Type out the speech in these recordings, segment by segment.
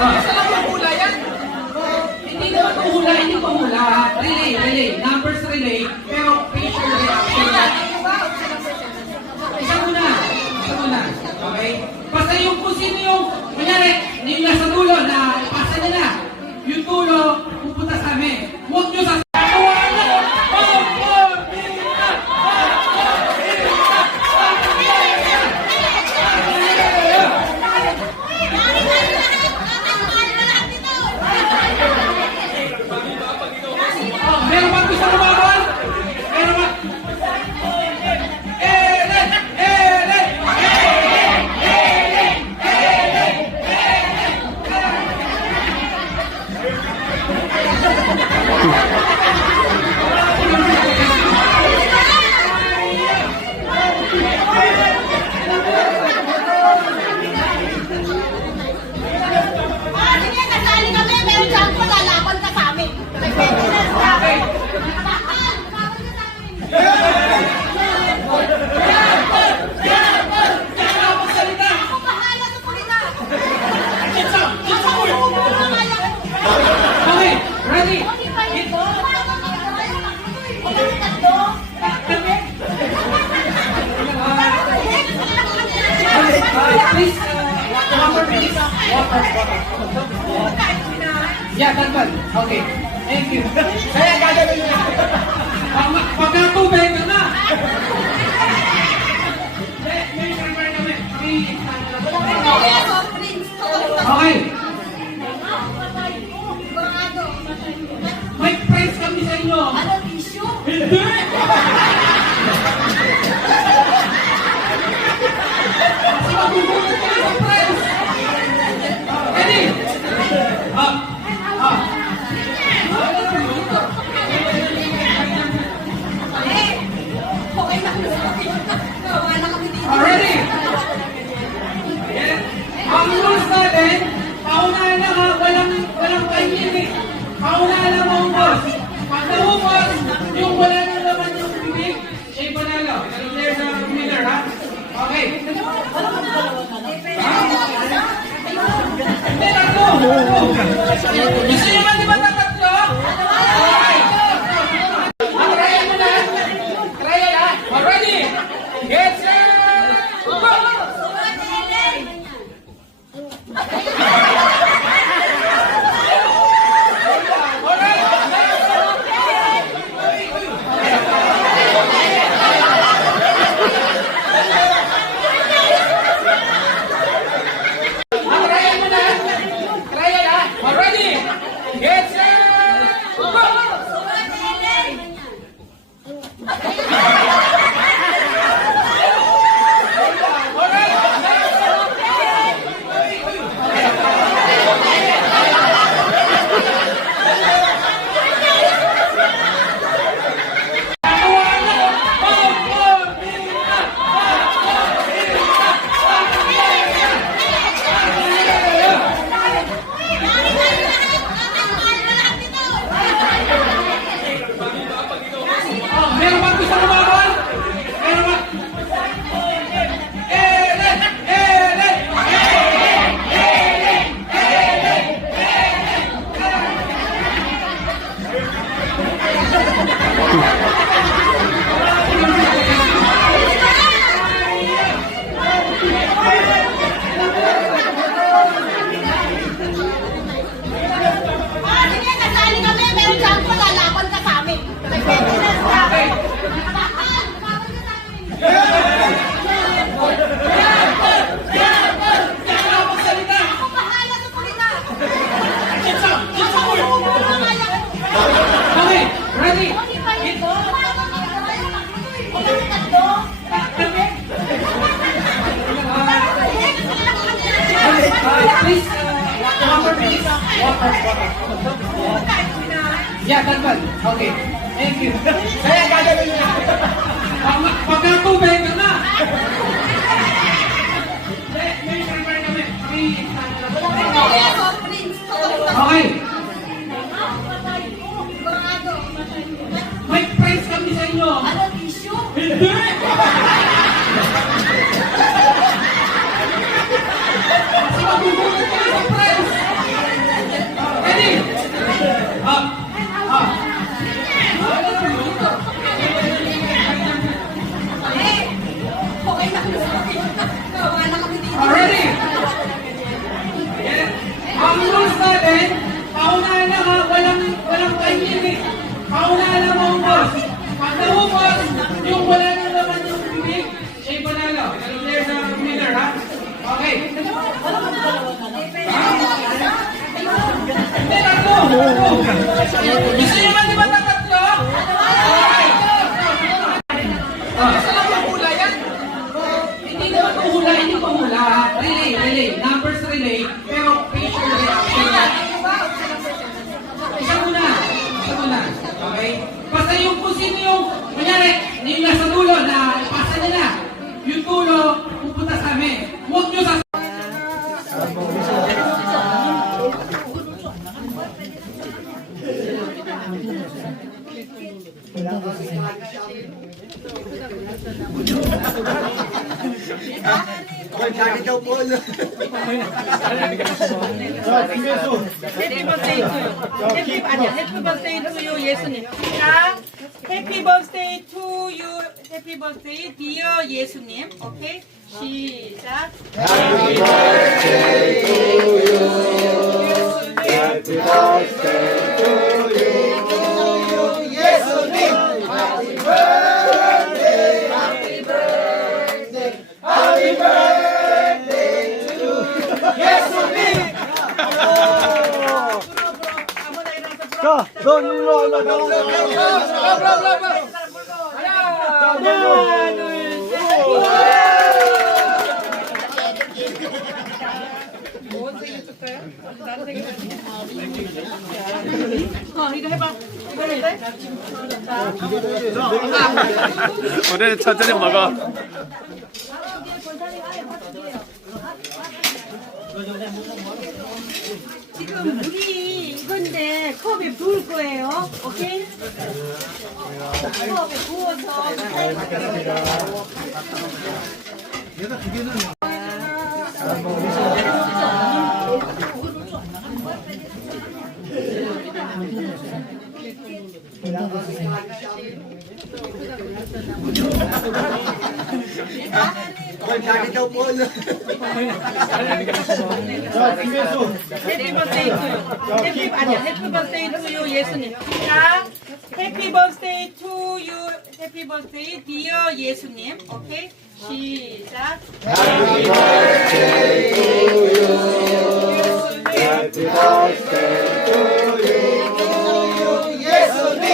Basta lang yung hula yan. Hindi naman ito hula, hindi ko hula. Relay. Numbers relay, pero facial reaction yan. Isa muna. Okay? Basta yung kung sino yung, kunyari, yung nasa dulo na ipasa niya na, yung dulo, pupunta sa amin. Huwag nyo sa meron ba gusto lumaban? Meron ba? Please, water please. Water. Yeah, tanpan. Okay. Thank you. Saya gagawin niya. Pagka tubig na. Okay. May price kami sa inyo. Ano, tissue? Hindi! Ready? Ready? Ang rules natin, paunahan lang ha, walang timing eh. Paunahan lang ang boss. Pag naubos, yung wala nang laman yung bibig, siya panalo. There's a winner ha? Okay. Hindi, tatlo. Gusto nyo man di ba na tatlo? Trial mo na. Trial ha? Ready? Get set! Go! Meron ba gusto lumaban? Meron ba? Okay, ready? Please, water please. Water. Yeah, tanpan. Okay. Thank you. Saya gagawin niya. Pagka tubig na. Okay. May price kami sa inyo. Ano, tissue? Hindi! Kasi magugulat kayo sa price. minute. Paunahan lang mo, boss. Pag naubos, yung wala na naman yung bibig, siya yung panalo. There's a winner, ha? Okay. Hindi, tatlo. Gusto nyo man di ba ng tatlo? Basta lang mahula yan. Hindi naman mahula, hindi mahula. Relay. Numbers relay, pero facial reaction na. Isa muna. Okay? Basta yung kung sino yung, kunyari, yung nasa dulo na ipasa niya na, yung dulo, pupunta sa amin. Huwag nyo sa... Happy birthday to you, 예수님. 자, Happy birthday to you, Happy birthday, dear 예수님. 오케이? 시작. Happy birthday to you. Happy birthday to you. 예수님. Happy birthday. Happy birthday. Happy birthday to 예수님. 자, 너 일로 와. 하나, 둘, 셋. 뭐 생겼을까요? 나는 생겼을까요? 이거 해봐. 이거 해. 자, 우리는 천천히 먹어. 지금 물이 이건데 컵에 부을 거예요. 오케이? 컵에 부어서 Happy birthday to you. Happy birthday to you, 예수님. 자, Happy birthday to you, Happy birthday, dear 예수님. 오케이? 시작. Happy birthday to you. Happy birthday to you. 예수님.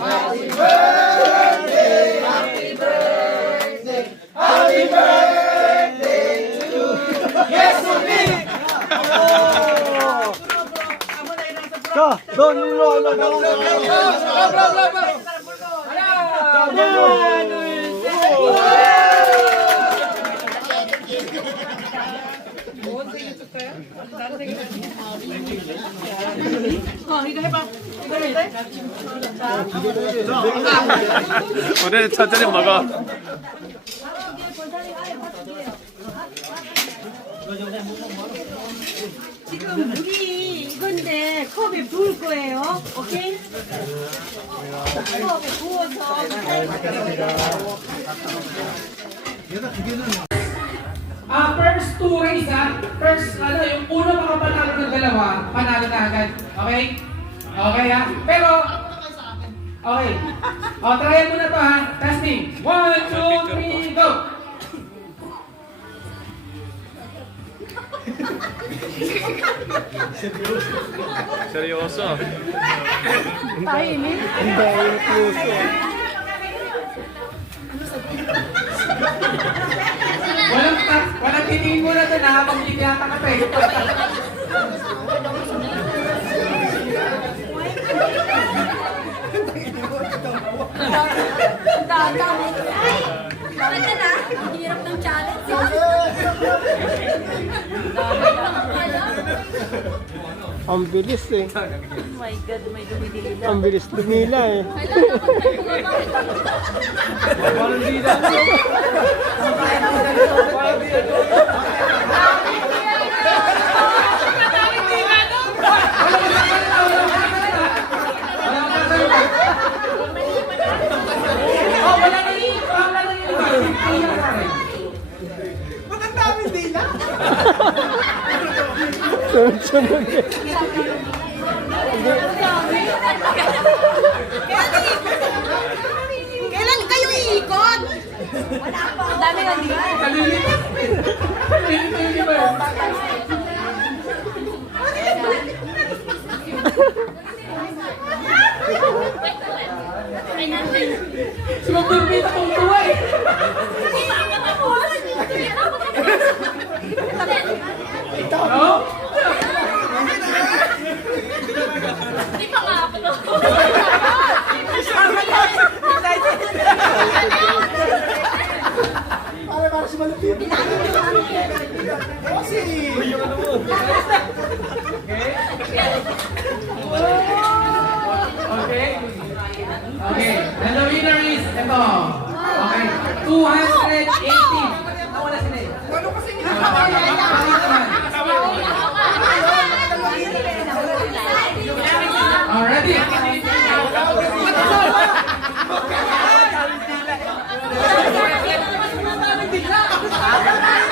Happy birthday. Happy birthday. Happy birthday to 예수님. 자, 너 일로 와. 하나, 둘, 셋. 뭐 생겼을까요? 나는 생겼을까요? 이거 해봐. 이거 해. 자, 우리는 천천히 먹어. 지금 물이 이건데 컵에 부을 거예요. 오케이? 컵에 부어서 First two race, first, yung una makapanalo ng dalawa, panalo na agad. Okay? Okay, ha? Pero, okay. Tryan mo na to, ha? Testing. 1, 2, 3, go! Seryoso. Walang titingin mo na to na habang bigyan ka tayo. Talaga na? Ang hirap ng challenge. Ang bilis eh. Oh my God, may dumidila. Ang bilis lumila eh. Parang di na. Sunod-sunod eh. Kailan kayo iikot? Ang dami nga dito. Kalilipat. Kalilipat. Si Ma'am Bibi natutuwa eh. No? Hindi pa nga ako. Para si Malupit. Okay. Okay. And the winner is ito. Okay. 200